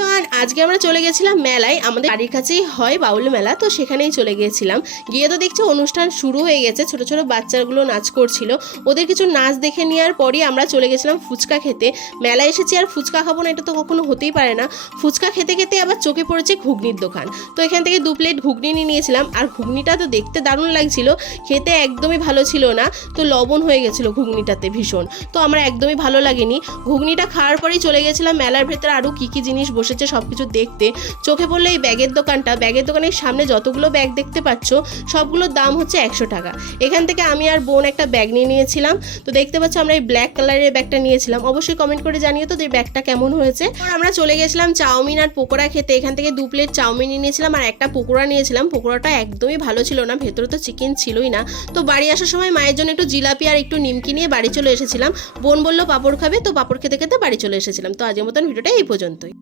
তো আজকে আমরা চলে গেছিলাম মেলায়, আমাদের বাড়ির কাছেই হয় বাউল মেলা, তো সেখানেই চলে গিয়েছিলাম। গিয়ে তো দেখছি অনুষ্ঠান শুরু হয়ে গেছে, ছোট ছোট বাচ্চাগুলো নাচ করছিল। ওদের কিছু নাচ দেখে নেওয়ার পরই আমরা চলে গেছিলাম ফুচকা খেতে। মেলায় এসেছি আর ফুচকা খাবো না, এটা তো কখনো হতেই পারে না। ফুচকা খেতে খেতে আবার চোখে পড়েছে ঘুগনির দোকান, তো এখান থেকে 2 প্লেট ঘুগনি নিয়ে নিয়েছিলাম। আর ঘুগনিটা তো দেখতে দারুণ লাগছিল, খেতে একদমই ভালো ছিল না, তো লবণ হয়ে গেছিলো ঘুগনিটাতে ভীষণ। তো আমার একদমই ভালো লাগেনি। ঘুগনিটা খাওয়ার পরেই চলে গেছিলাম মেলার ভেতরে আরও কী কী জিনিস বসেছে সব কিছু দেখতে। চোখে পড়লো এই ব্যাগের দোকানটা। ব্যাগের দোকানের সামনে যতগুলো ব্যাগ দেখতে পাচ্ছ সবগুলোর দাম হচ্ছে 100 টাকা। এখান থেকে আমি আর বোন একটা ব্যাগ নিয়ে নিয়েছিলাম। তো দেখতে পাচ্ছ আমরা এই ব্ল্যাক কালারের ব্যাগটা নিয়েছিলাম। অবশ্যই কমেন্ট করে জানিও তো যে ব্যাগটা কেমন হয়েছে। আর আমরা চলে গেছিলাম চাউমিন আর পকোড়া খেতে। এখান থেকে 2 প্লেট চাউমিন নিয়েছিলাম আর একটা পকোড়া নিয়েছিলাম। পকোড়াটা একদমই ভালো ছিল না, ভেতরে তো চিকেন ছিলই না। তো বাড়ি আসার সময় মায়ের জন্য একটু জিলাপি আর একটু নিমকি নিয়ে বাড়ি চলে এসেছিলাম। বোন বললো পাঁপড় খাবে, তো পাঁপড় খেতে খেতে বাড়ি চলে এসেছিলাম। তো আজকের মতন ভিডিওটা এই পর্যন্তই।